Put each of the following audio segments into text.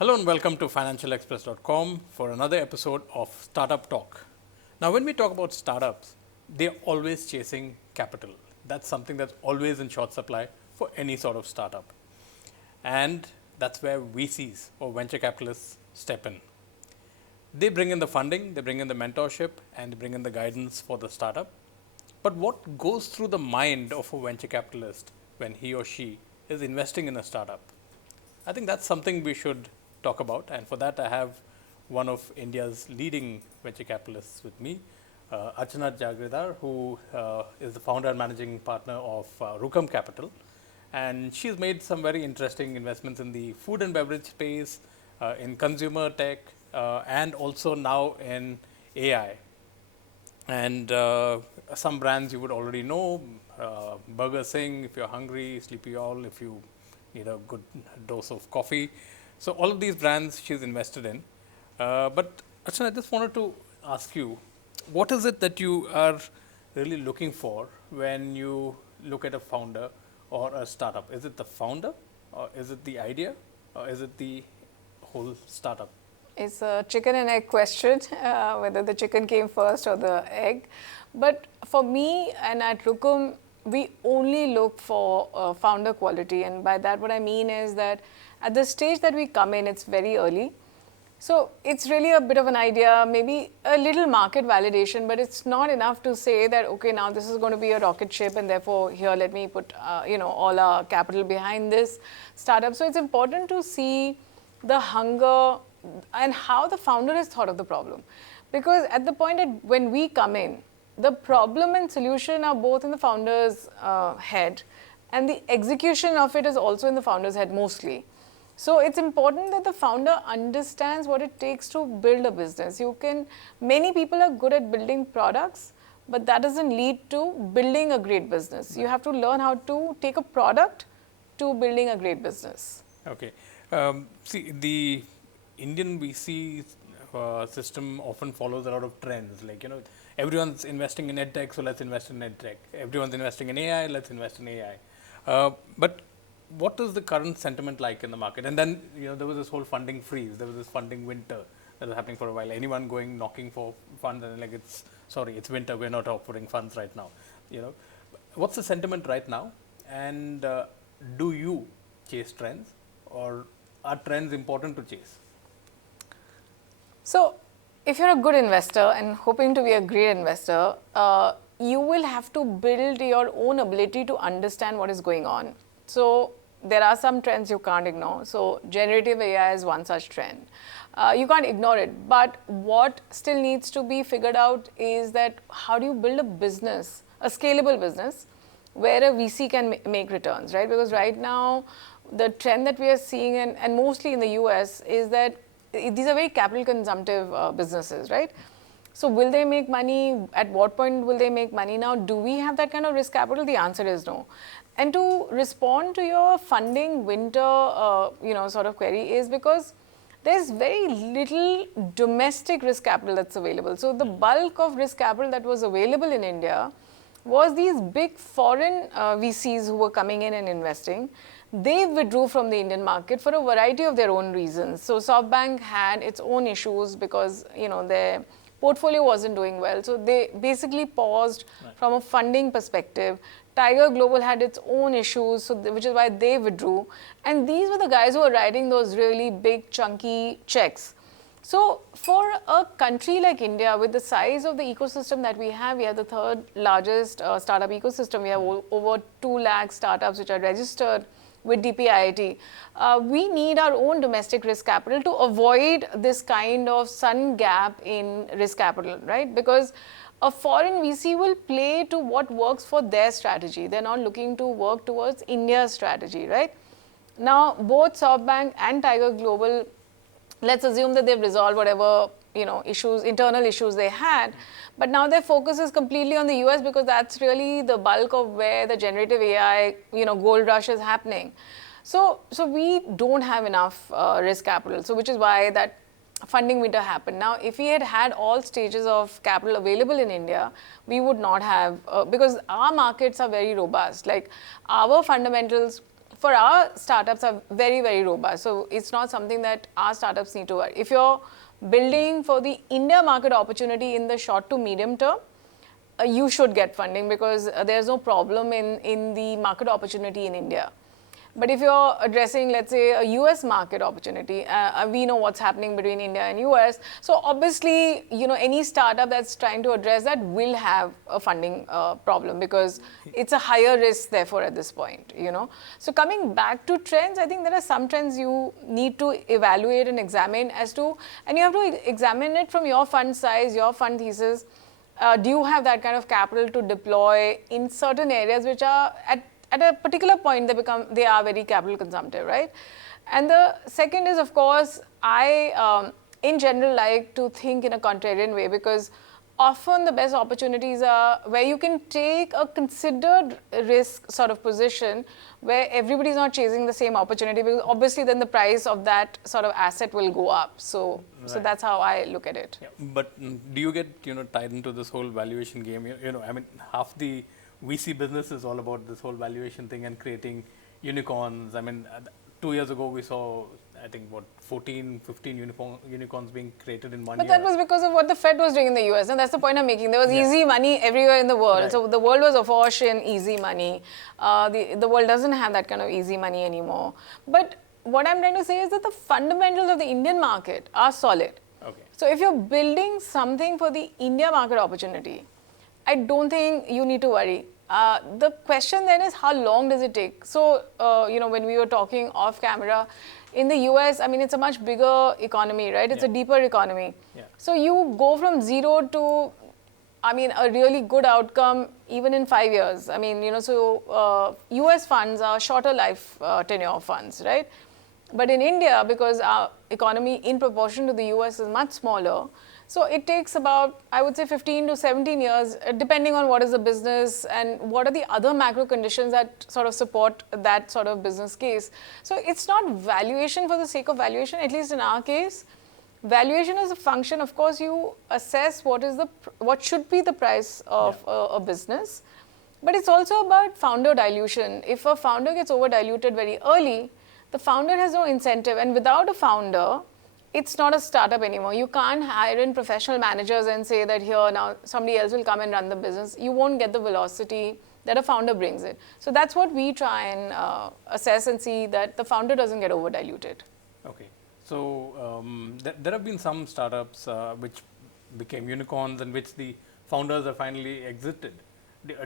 Hello and welcome to financialexpress.com for another episode of Startup Talk. Now, when we talk about startups, they're always chasing capital. That's something that's always in short supply for any sort of startup. And that's where VCs or venture capitalists step in. They bring in the funding, they bring in the mentorship, and they bring in the guidance for the startup. But what goes through the mind of a venture capitalist when he or she is investing in a startup? I think that's something we should talk about, and for that I have one of India's leading venture capitalists with me, Archana Jahagirdar, who is the founder and managing partner of Rukam Capital, and she's made some very interesting investments in the food and beverage space, in consumer tech, and also now in AI. And some brands you would already know, Burger Sing if you're hungry, Sleepy All if you need a good dose of coffee. So all of these brands she's invested in. But Archana, I just wanted to ask you, what is it that you are really looking for when you look at a founder or a startup? Is it the founder, or is it the idea, or is it the whole startup? It's a chicken and egg question, whether the chicken came first or the egg. But for me and at Rukam, we only look for founder quality. And by that, what I mean is that at the stage that we come in, it's very early. So it's really a bit of an idea, maybe a little market validation, but it's not enough to say that, okay, now this is going to be a rocket ship and therefore here let me put, all our capital behind this startup. So it's important to see the hunger and how the founder has thought of the problem. Because at the point when we come in, the problem and solution are both in the founder's head, and the execution of it is also in the founder's head mostly. So it's important that the founder understands what it takes to build a business. Many people are good at building products, but that doesn't lead to building a great business. You have to learn how to take a product to building a great business. Okay. See, the Indian VC system often follows a lot of trends. Like, everyone's investing in edtech, so let's invest in edtech. Everyone's investing in AI, let's invest in AI. But what is the current sentiment like in the market? And then, there was this whole funding freeze. There was this funding winter that was happening for a while. Anyone going knocking for funds and like, it's winter, we're not offering funds right now. What's the sentiment right now? And do you chase trends, or are trends important to chase? So if you're a good investor and hoping to be a great investor, you will have to build your own ability to understand what is going on. So there are some trends you can't ignore. So generative AI is one such trend. You can't ignore it. But what still needs to be figured out is that how do you build a business, a scalable business, where a VC can make returns, right? Because right now, the trend that we are seeing, and mostly in the US, is that these are very capital consumptive businesses, right? So will they make money? At what point will they make money? Now, do we have that kind of risk capital? The answer is no. And to respond to your funding winter, sort of query is because there's very little domestic risk capital that's available. So the bulk of risk capital that was available in India was these big foreign VCs who were coming in and investing. They withdrew from the Indian market for a variety of their own reasons. So SoftBank had its own issues because, their portfolio wasn't doing well. So they basically paused from a funding perspective. Tiger Global had its own issues, which is why they withdrew. And these were the guys who were writing those really big, chunky checks. So for a country like India, with the size of the ecosystem that we have the third largest startup ecosystem. We have over 2 lakh startups which are registered with DPIIT. We need our own domestic risk capital to avoid this kind of sudden gap in risk capital, right? Because a foreign VC will play to what works for their strategy. They're not looking to work towards India's strategy, right? Now, both SoftBank and Tiger Global, let's assume that they've resolved whatever internal issues they had, but now their focus is completely on the US because that's really the bulk of where the generative AI, gold rush is happening. So we don't have enough risk capital. So which is why that funding winter happened. Now, if we had had all stages of capital available in India, we would not have, because our markets are very robust. Like our fundamentals for our startups are very, very robust. So it's not something that our startups need to worry. If you're building for the India market opportunity in the short to medium term, you should get funding because there's no problem in the market opportunity in India. But if you're addressing, let's say, a US market opportunity, we know what's happening between India and US. So obviously, any startup that's trying to address that will have a funding problem because it's a higher risk, therefore, at this point, So coming back to trends, I think there are some trends you need to evaluate and examine and you have to examine it from your fund size, your fund thesis. Do you have that kind of capital to deploy in certain areas which are at a particular point they are very capital consumptive, right? And the second is, of course, I in general like to think in a contrarian way because often the best opportunities are where you can take a considered risk sort of position where everybody's not chasing the same opportunity because obviously then the price of that sort of asset will go up. So that's how I look at it. Yeah. But do you get tied into this whole valuation game? I mean, half the VC business is all about this whole valuation thing and creating unicorns. I mean, 2 years ago we saw, I think, 14, 15 unicorns being created in 1 year. But that was because of what the Fed was doing in the US, and that's the point I'm making. There was easy money everywhere in the world. Right. So the world was awash in easy money. The world doesn't have that kind of easy money anymore. But what I'm trying to say is that the fundamentals of the Indian market are solid. Okay. So if you're building something for the India market opportunity, I don't think you need to worry. The question then is how long does it take? So, when we were talking off camera, in the US, I mean, it's a much bigger economy, right? It's a deeper economy. Yeah. So you go from zero to, a really good outcome even in 5 years. I mean, US funds are shorter life tenure funds, right? But in India, because our economy in proportion to the US is much smaller, so it takes about, I would say, 15 to 17 years, depending on what is the business and what are the other macro conditions that sort of support that sort of business case. So it's not valuation for the sake of valuation, at least in our case. Valuation is a function, of course, you assess what should be the price of a business. But it's also about founder dilution. If a founder gets over diluted very early, the founder has no incentive. And without a founder, it's not a startup anymore. You can't hire in professional managers and say that here now somebody else will come and run the business. You won't get the velocity that a founder brings it. So that's what we try and assess and see that the founder doesn't get over diluted. Okay. So there have been some startups which became unicorns and which the founders have finally exited.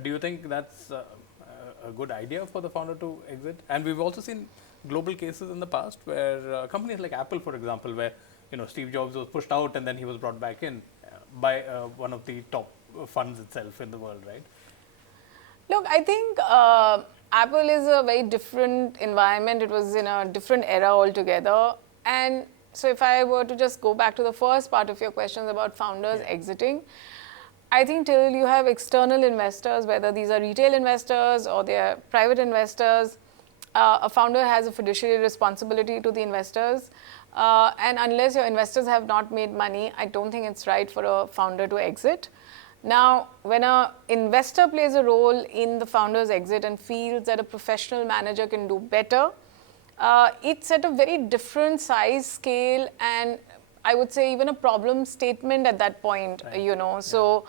Do you think that's a good idea for the founder to exit? And we've also seen global cases in the past where companies like Apple, for example, where Steve Jobs was pushed out and then he was brought back in by one of the top funds itself in the world, right? Look, I think Apple is a very different environment. It was in a different era altogether. And so if I were to just go back to the first part of your questions about founders exiting, I think till you have external investors, whether these are retail investors or they are private investors, a founder has a fiduciary responsibility to the investors. And unless your investors have not made money, I don't think it's right for a founder to exit. Now, when an investor plays a role in the founder's exit and feels that a professional manager can do better, it's at a very different size, scale, and I would say even a problem statement at that point, right. So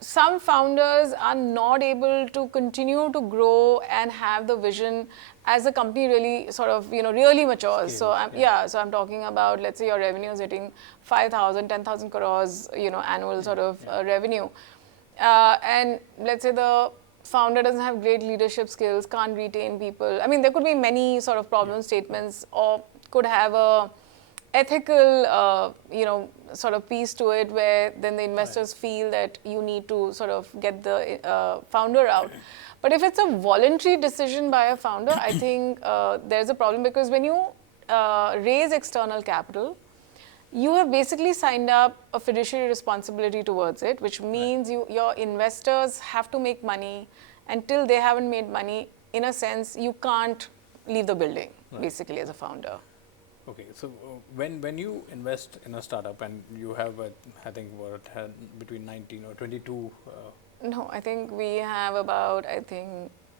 some founders are not able to continue to grow and have the vision as the company really sort of, really matures. So I'm talking about, let's say your revenue is hitting 5,000, 10,000 crores, annual sort of revenue. And let's say the founder doesn't have great leadership skills, can't retain people. I mean, there could be many sort of problem statements or could have a ethical, sort of piece to it where then the investors feel that you need to sort of get the founder out. But if it's a voluntary decision by a founder, I think there's a problem because when you raise external capital, you have basically signed up a fiduciary responsibility towards it, which means your investors have to make money. Until they haven't made money, in a sense, you can't leave the building, basically, as a founder. Okay, so when you invest in a startup and you have, I think, between 19 or 22? No, I think we have about,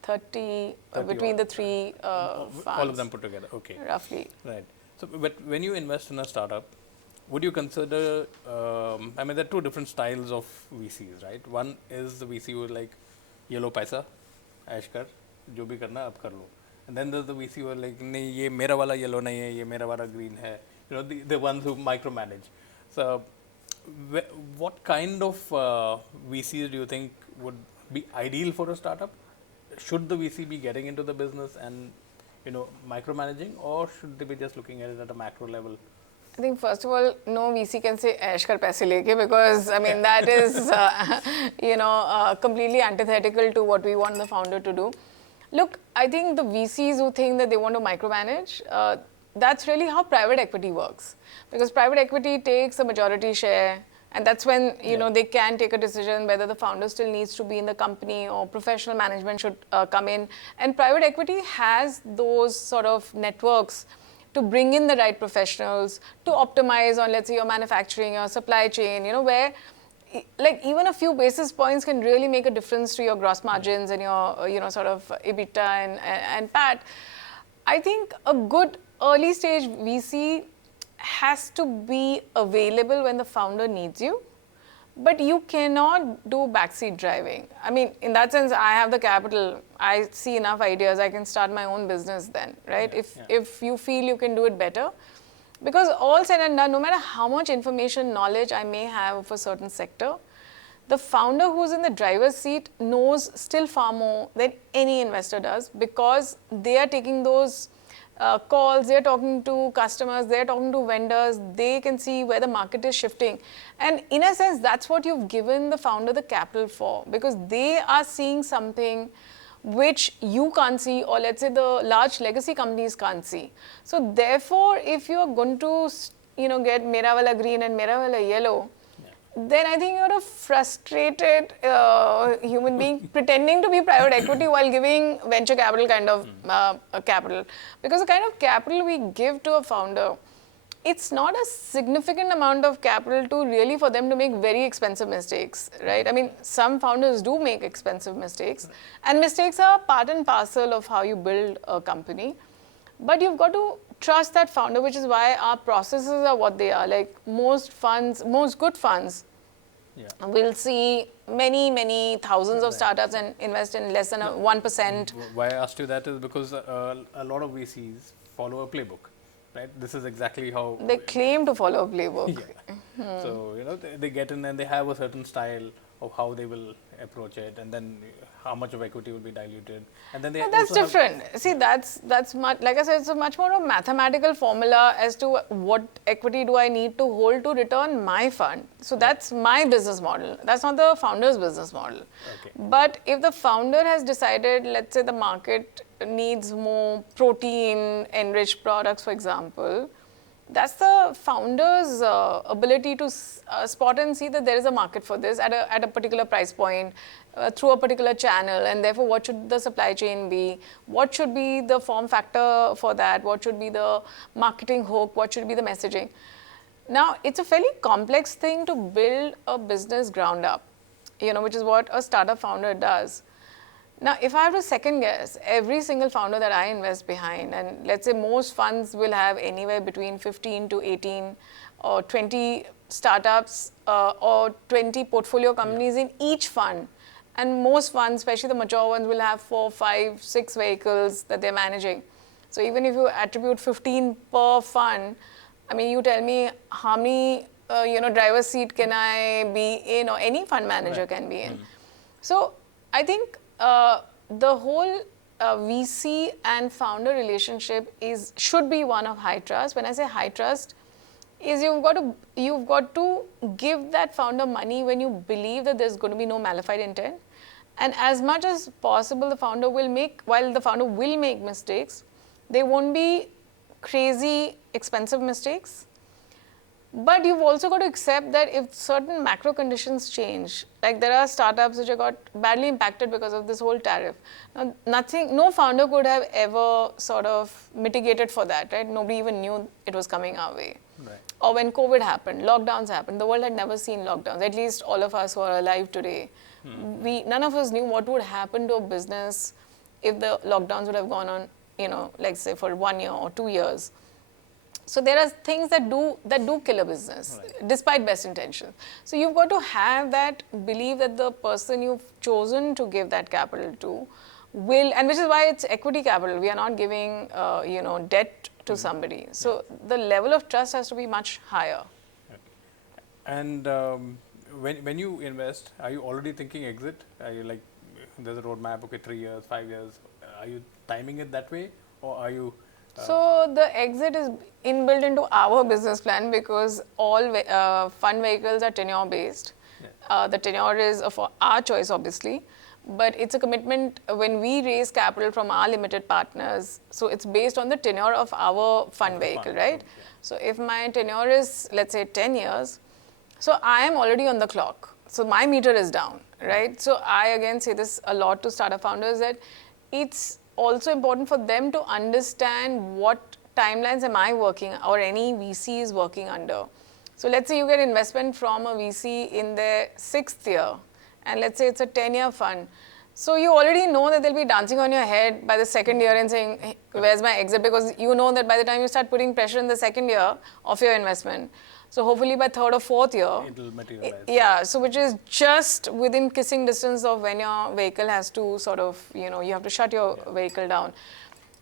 30, 30 between odd, the three funds. all of them put together. Okay. Roughly. Right. So, but when you invest in a startup, would you consider? I mean, there are two different styles of VCs, right? One is the VC who is like yellow paisa, ऐश कर, जो भी करना अब कर लो. And then there's the VC who are like, नहीं ये मेरा वाला yellow नहीं है, ये मेरा वाला green है. You know, the ones who micromanage. So, what kind of VCs do you think would be ideal for a startup? Should the VC be getting into the business and micromanaging, or should they be just looking at it at a macro level? I think first of all, no VC can say ऐश कर पैसे लेके, because I mean that is completely antithetical to what we want the founder to do. Look, I think the VCs who think that they want to micromanage, that's really how private equity works, because private equity takes a majority share, and that's when they can take a decision whether the founder still needs to be in the company or professional management should come in. And private equity has those sort of networks to bring in the right professionals, to optimize on, let's say, your manufacturing, your supply chain, where like even a few basis points can really make a difference to your gross margins and your sort of EBITDA and PAT. I think a good early stage VC has to be available when the founder needs you, but you cannot do backseat driving. I mean, in that sense, I have the capital. I see enough ideas. I can start my own business then, right? If you feel you can do it better. Because all said and done, no matter how much information, knowledge I may have of a certain sector, the founder who's in the driver's seat knows still far more than any investor does, because they are taking those calls, they're talking to customers, they're talking to vendors, they can see where the market is shifting. And in a sense, that's what you've given the founder the capital for, because they are seeing something which you can't see, or let's say the large legacy companies can't see. So therefore, if you're going to get mera wala green and mera wala yellow, then I think you're a frustrated human being pretending to be private equity while giving venture capital kind of capital. Because the kind of capital we give to a founder, it's not a significant amount of capital to really for them to make very expensive mistakes, right? I mean, some founders do make expensive mistakes, and mistakes are part and parcel of how you build a company. But you've got to trust that founder, which is why our processes are what they are. Like most good funds will see many thousands of startups and invest in less than 1%. Why I asked you that is because a lot of VCs follow a playbook. Right? This is exactly how they claim to follow a playbook. So they get in and they have a certain style of how they will approach it, and then how much of equity will be diluted, and then they. That's different. See, that's much, like I said, it's a much more of a mathematical formula as to what equity do I need to hold to return my fund. So that's my business model. That's not the founder's business model. Okay. But if the founder has decided, let's say the market needs more protein enriched products, for example, that's the founder's ability to spot and see that there is a market for this at a particular price point, through a particular channel, and therefore what should the supply chain be, what should be the form factor for that, what should be the marketing hook, what should be the messaging. Now, it's a fairly complex thing to build a business ground up, which is what a startup founder does. Now, if I have to second guess every single founder that I invest behind, and let's say most funds will have anywhere between 15 to 18 or 20 startups or 20 portfolio companies in each fund. And most funds, especially the mature ones, will have 4, 5, 6 vehicles that they're managing. So even if you attribute 15 per fund, I mean, you tell me how many driver's seat can I be in, or any fund manager can be in. So I think the whole VC and founder relationship should be one of high trust. When I say high trust, is you've got to give that founder money when you believe that there's going to be no malified intent, and as much as possible while the founder will make mistakes, they won't be crazy expensive mistakes. But you've also got to accept that if certain macro conditions change, like there are startups which have got badly impacted because of this whole tariff. Now, no founder could have ever sort of mitigated for that, right? Nobody even knew it was coming our way. Right. Or when COVID happened, lockdowns happened. The world had never seen lockdowns, at least all of us who are alive today. None of us knew what would happen to a business if the lockdowns would have gone on, like say for 1 year or 2 years. So there are things that do kill a business, despite best intentions. So you've got to have that belief that the person you've chosen to give that capital to will, and which is why it's equity capital. We are not giving, debt to somebody. So the level of trust has to be much higher. And when you invest, are you already thinking exit? Are you like, there's a roadmap, okay, 3 years, 5 years? Are you timing it that way, or are you? So the exit is inbuilt into our business plan because all fund vehicles are tenure based. The tenure is for our choice, obviously, but it's a commitment when we raise capital from our limited partners. So it's based on the tenure of our fund vehicle, right? So if my tenure is, let's say, 10 years, so I am already on the clock. So my meter is down, right? So I again say this a lot to startup founders, that it's also important for them to understand what timelines am I working, or any VC is working under. So let's say you get investment from a VC in their 6th year, and let's say it's a 10-year fund. So you already know that they'll be dancing on your head by the 2nd year and saying, hey, where's my exit? Because you know that by the time you start putting pressure in the 2nd year of your investment, so hopefully by 3rd or 4th year, It will materialize. Yeah, so which is just within kissing distance of when your vehicle has to sort of, you have to shut your vehicle down.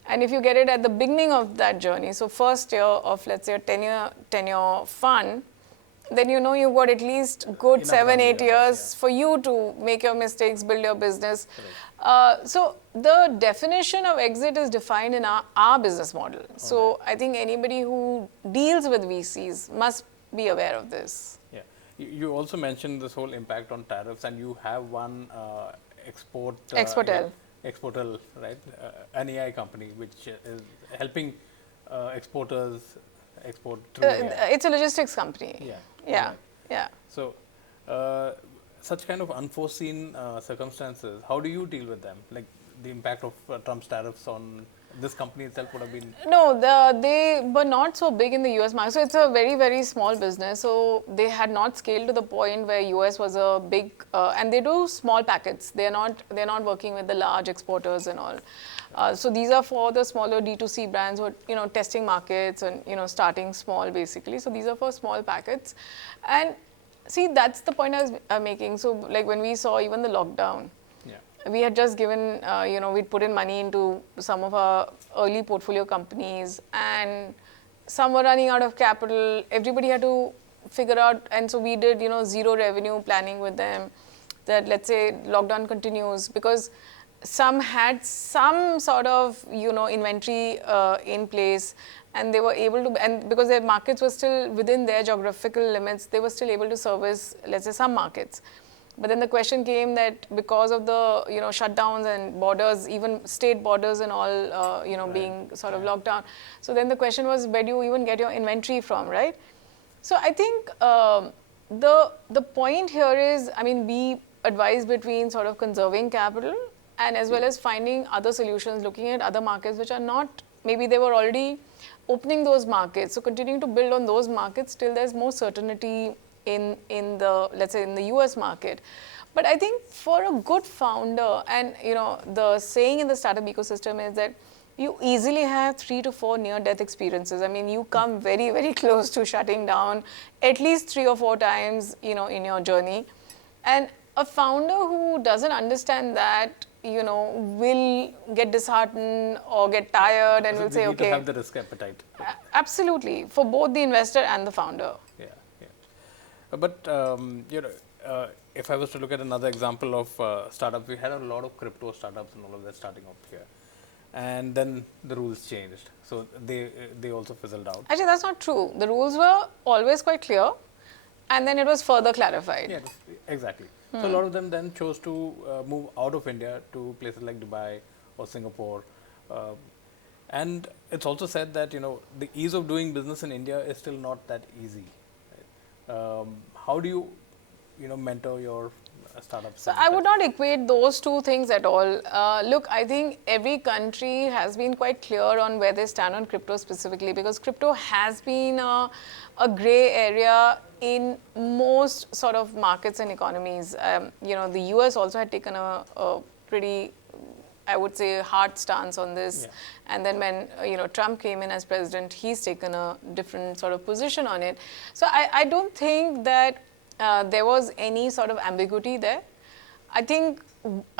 And if you get it at the beginning of that journey, so first year of, let's say, a 10-year fund, then you've got at least good 7-8 years for you to make your mistakes, build your business. So the definition of exit is defined in our business model. So I think anybody who deals with VCs must be aware of this. Yeah. You also mentioned this whole impact on tariffs, and you have one Exportel, right? An AI company which is helping exporters export through AI. It's a logistics company. Yeah. So, such kind of unforeseen circumstances, how do you deal with them? Like the impact of Trump's tariffs on this company itself would have been? No, they were not so big in the US market. So it's a very, very small business. So they had not scaled to the point where US was a big, and they do small packets. They're not working with the large exporters and all. So these are for the smaller D2C brands who are, testing markets and, starting small basically. So these are for small packets. And see, that's the point I was making. So like when we saw even the lockdown, we had just given, we'd put in money into some of our early portfolio companies, and some were running out of capital. Everybody had to figure out, and so we did, zero revenue planning with them, that let's say lockdown continues, because some had some sort of, inventory in place, and they were able to, and because their markets were still within their geographical limits, they were still able to service, let's say, some markets. But then the question came that because of the shutdowns and borders, even state borders and all being sort of locked down. So then the question was, where do you even get your inventory from, right? So I think the point here is, we advise between sort of conserving capital and as well as finding other solutions, looking at other markets which are not, maybe they were already opening those markets. So continuing to build on those markets till there's more certainty in the, let's say, in the US market. But I think for a good founder, and the saying in the startup ecosystem is that you easily have 3 to 4 near-death experiences. You come very, very close to shutting down at least 3 or 4 times, in your journey. And a founder who doesn't understand that, will get disheartened or get tired, and will say, okay. To have the risk appetite. Absolutely, for both the investor and the founder. Yeah. But if I was to look at another example of startup, we had a lot of crypto startups and all of that starting up here, and then the rules changed, so they also fizzled out. Actually, that's not true. The rules were always quite clear, and then it was further clarified. Yeah, exactly. So a lot of them then chose to move out of India to places like Dubai or Singapore, and it's also said that the ease of doing business in India is still not that easy. How do you, mentor your startups? So I would not equate those two things at all. Look, I think every country has been quite clear on where they stand on crypto specifically, because crypto has been a gray area in most sort of markets and economies. The US also had taken a pretty, I would say, hard stance on this. Yeah. And then when Trump came in as president, he's taken a different sort of position on it. So I don't think that there was any sort of ambiguity there. I think,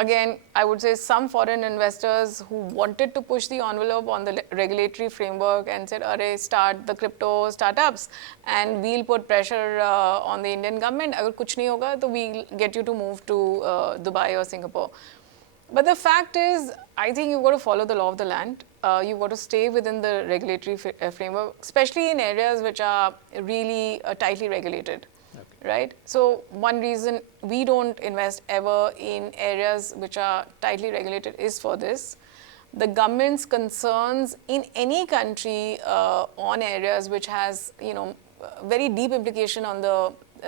again, I would say some foreign investors who wanted to push the envelope on the regulatory framework and said, "Arey, start the crypto startups and we'll put pressure on the Indian government. Agar kuch nahi hoga, to we'll get you to move to Dubai or Singapore." But the fact is, I think you've got to follow the law of the land. You've got to stay within the regulatory framework, especially in areas which are really tightly regulated. Right? So one reason we don't invest ever in areas which are tightly regulated is for this. The government's concerns in any country on areas which has, very deep implication on the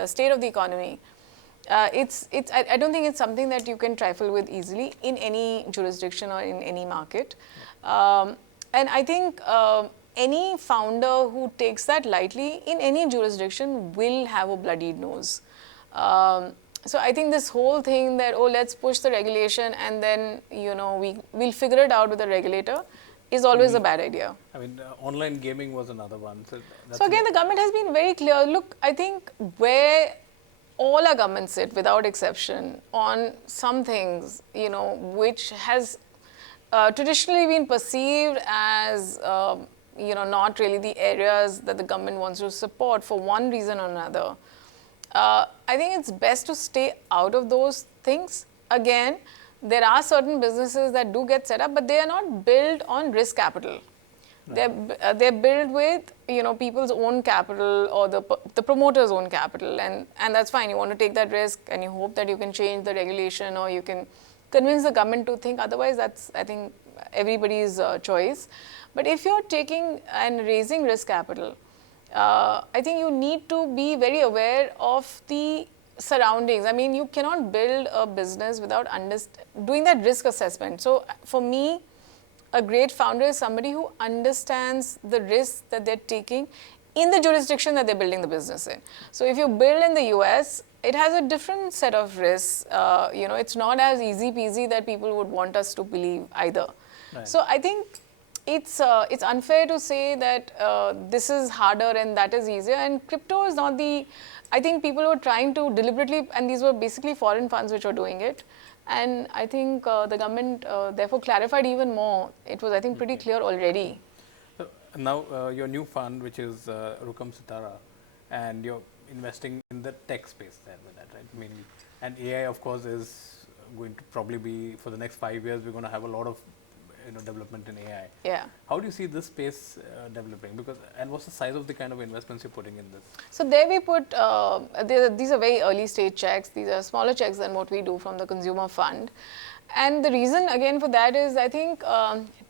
state of the economy. I don't think it's something that you can trifle with easily in any jurisdiction or in any market. And I think any founder who takes that lightly in any jurisdiction will have a bloodied nose. So I think this whole thing that, let's push the regulation and then, we'll figure it out with the regulator is always a bad idea. I mean, online gaming was another one. So again, the government has been very clear. Look, I think where all our governments sit, without exception, on some things, which has traditionally been perceived as not really the areas that the government wants to support for one reason or another. I think it's best to stay out of those things. Again, there are certain businesses that do get set up, but they are not built on risk capital. Right. They're built with people's own capital or the promoter's own capital, and that's fine. You want to take that risk, and you hope that you can change the regulation or you can convince the government to think otherwise. That's, I think, everybody's choice. But if you're taking and raising risk capital, I think you need to be very aware of the surroundings. I mean, you cannot build a business without doing that risk assessment. So for me, a great founder is somebody who understands the risks that they're taking in the jurisdiction that they're building the business in. So if you build in the US, it has a different set of risks. It's not as easy peasy that people would want us to believe either. Right. So I think it's unfair to say that this is harder and that is easier. And crypto is not I think people were trying to deliberately, and these were basically foreign funds which were doing it. And I think the government therefore clarified even more. It was, I think, pretty clear already. So now your new fund, which is Rukam Capital, and you're investing in the tech space there with that, right? Mainly. And AI, of course, is going to probably be, for the next 5 years, we're going to have a lot of development in AI. Yeah. How do you see this space developing? And what's the size of the kind of investments you're putting in this? So there we put, these are very early stage checks. These are smaller checks than what we do from the consumer fund. And the reason again for that is I think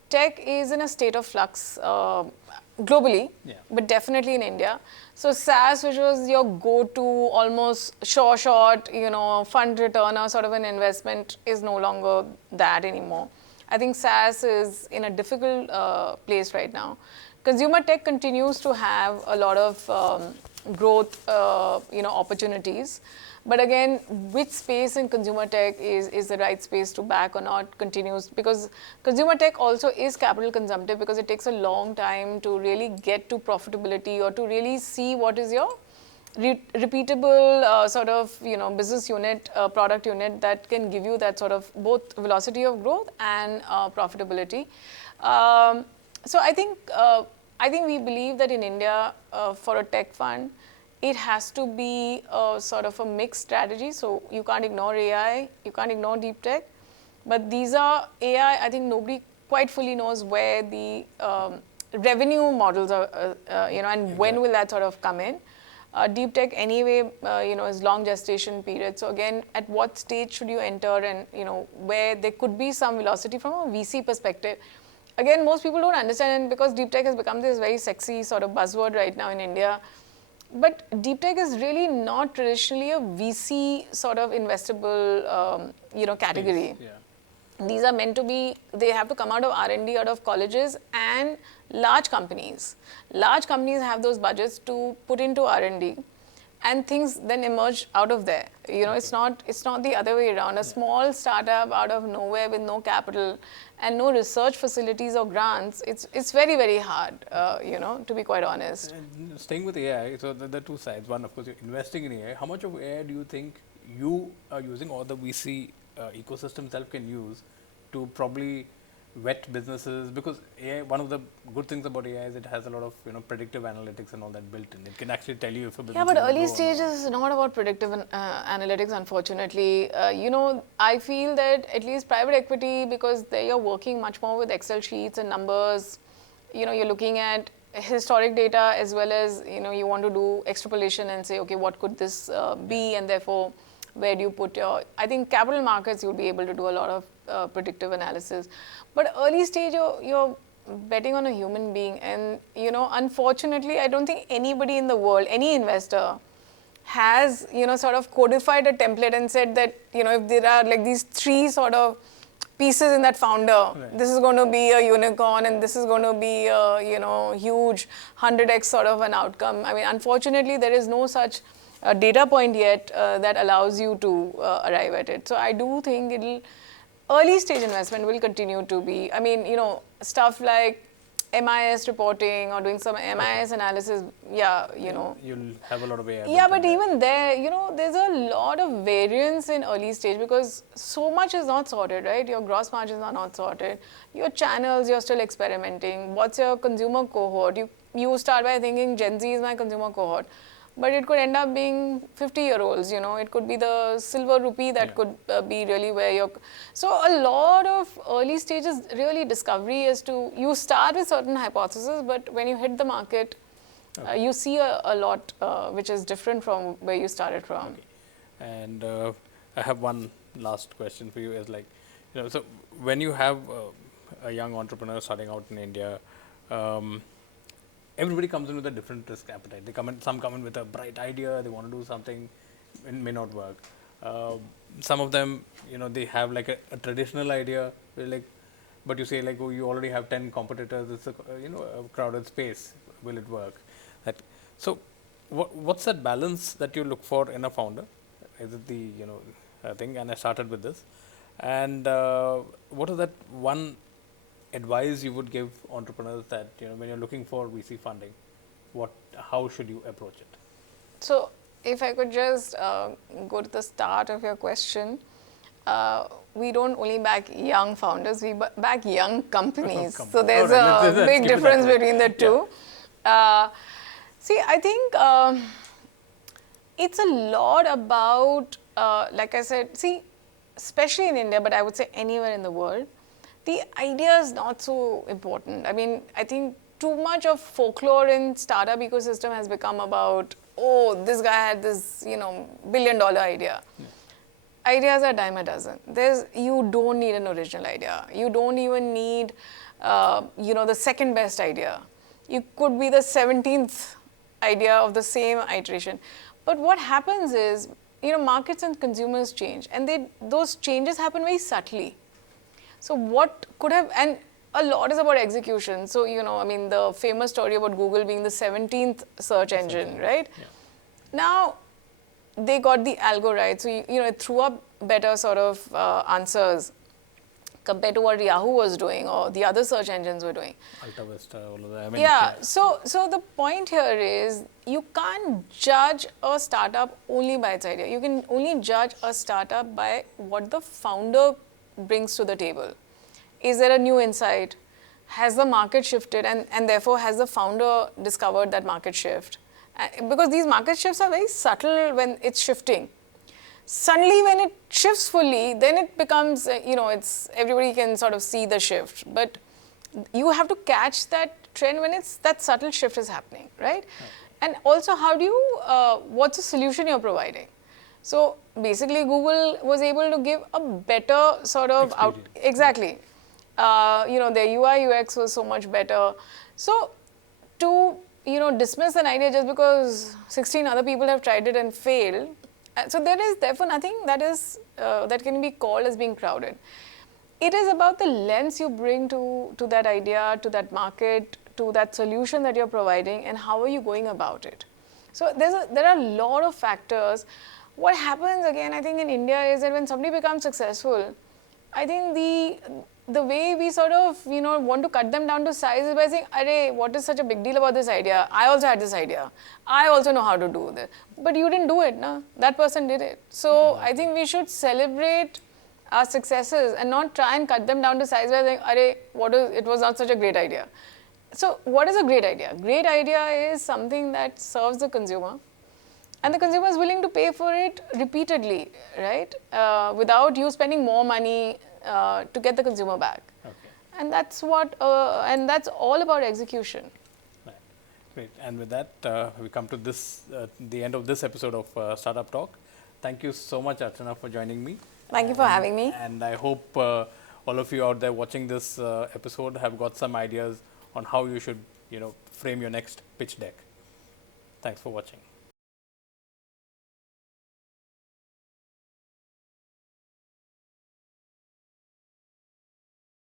tech is in a state of flux globally, but definitely in India. So SaaS, which was your go-to almost sure shot, fund returner sort of an investment, is no longer that anymore. I think SaaS is in a difficult place right now. Consumer tech continues to have a lot of growth, opportunities. But again, which space in consumer tech is the right space to back or not continues, because consumer tech also is capital consumptive, because it takes a long time to really get to profitability or to really see what is your repeatable sort of business unit, product unit that can give you that sort of both velocity of growth and profitability. So I think we believe that in India, for a tech fund, it has to be a sort of a mixed strategy. So you can't ignore AI, you can't ignore deep tech, but these are AI. I think nobody quite fully knows where the revenue models are, and when will that sort of come in. Deep tech anyway, is long gestation period. So again, at what stage should you enter, and where there could be some velocity from a VC perspective. Again, most people don't understand, because deep tech has become this very sexy sort of buzzword right now in India. But deep tech is really not traditionally a VC sort of investable, category. Yeah. These are meant to be, they have to come out of R&D, out of colleges and large companies. Large companies have those budgets to put into R&D. and things then emerge out of there. You know, it's not the other way around. A small startup out of nowhere with no capital and no research facilities or grants, it's very, very hard, you know, to be quite honest. And staying with AI, so the two sides. One, of course, you're investing in AI. How much of AI do you think you are using, or the VC ecosystem itself can use to probably vet businesses? Because AI, one of the good things about AI is it has a lot of predictive analytics and all that built in. It can actually tell you if a business. Yeah, but is early grow or stages not. is not about predictive analytics, unfortunately. You know, I feel that at least private equity, because they are working much more with Excel sheets and numbers. You know, you're looking at historic data as well as, you know, you want to do extrapolation and say, okay, what could this be, and therefore, where do you put your, I think capital markets, you'll be able to do a lot of predictive analysis. But early stage, you're betting on a human being. And, you know, unfortunately, I don't think anybody in the world, any investor, has, you know, sort of codified a template and said that, you know, if there are like these three sort of pieces in that founder, this is going to be a unicorn and this is going to be a, you know, huge 100x sort of an outcome. I mean, unfortunately, there is no such data point yet that allows you to arrive at it. So I do think early stage investment will continue to be, I mean, you know, stuff like MIS reporting or doing some MIS analysis, you know. You'll have a lot of AI. Yeah, built in but there. even there, you know, there's a lot of variance in early stage because so much is not sorted, right? Your gross margins are not sorted. Your channels, you're still experimenting. What's your consumer cohort? You start by thinking Gen Z is my consumer cohort. But it could end up being 50-year-olds, you know. It could be the silver rupee that could be really where you're. So a lot of early stages really discovery is you start with certain hypotheses, but when you hit the market, you see a lot which is different from where you started from. Okay. And I have one last question for you. Is like, you know, so when you have a young entrepreneur starting out in India, everybody comes in with a different risk appetite. Some come in with a bright idea. They want to do something, it may not work. Some of them, you know, they have like a traditional idea. But you say like, oh, you already have 10 competitors. It's a crowded space. Will it work? So, what's that balance that you look for in a founder? Is it the thing? And I started with this. And what is that one advice you would give entrepreneurs that when you're looking for VC funding, how should you approach it? So, if I could just go to the start of your question, we don't only back young founders, we back young companies. So there's a big difference between the two. See, I think it's a lot about, like I said, especially in India, but I would say anywhere in the world, the idea is not so important. I mean, I think too much of folklore in startup ecosystem has become about, oh, this guy had this, billion-dollar idea. Yeah. Ideas are dime a dozen. You don't need an original idea. You don't even need, the second best idea. You could be the 17th idea of the same iteration. But what happens is, markets and consumers change, and those changes happen very subtly. So what could have, and a lot is about execution. So, the famous story about Google being the 17th search engine, right? Yeah. Now, they got the algo right. So, it threw up better sort of answers compared to what Yahoo was doing or the other search engines were doing. Alta Vista, all of that. So the point here is you can't judge a startup only by its idea. You can only judge a startup by what the founder brings to the table. Is there a new insight? Has the market shifted? And therefore, has the founder discovered that market shift? Because these market shifts are very subtle when it's shifting. Suddenly, when it shifts fully, then it becomes, everybody can sort of see the shift. But you have to catch that trend when that subtle shift is happening, right? Okay. And also, what's the solution you're providing? So basically, Google was able to give a better sort of exactly. Their UI UX was so much better. So to dismiss an idea just because 16 other people have tried it and failed. So there is therefore nothing that can be called as being crowded. It is about the lens you bring to that idea, to that market, to that solution that you're providing, and how are you going about it. So there are a lot of factors. What happens again, I think in India is that when somebody becomes successful, I think the way we sort of want to cut them down to size is by saying, "Arey, what is such a big deal about this idea? I also had this idea. I also know how to do this." But you didn't do it, na? That person did it. So I think we should celebrate our successes and not try and cut them down to size by saying, "Arey, it was not such a great idea." So what is a great idea? Great idea is something that serves the consumer, and the consumer is willing to pay for it repeatedly, right? Without you spending more money to get the consumer back. Okay. And that's and that's all about execution. Right. Great. And with that, we come to the end of this episode of Startup Talk. Thank you so much, Archana, for joining me. Thank you for having me. And I hope all of you out there watching this episode have got some ideas on how you should, frame your next pitch deck. Thanks for watching.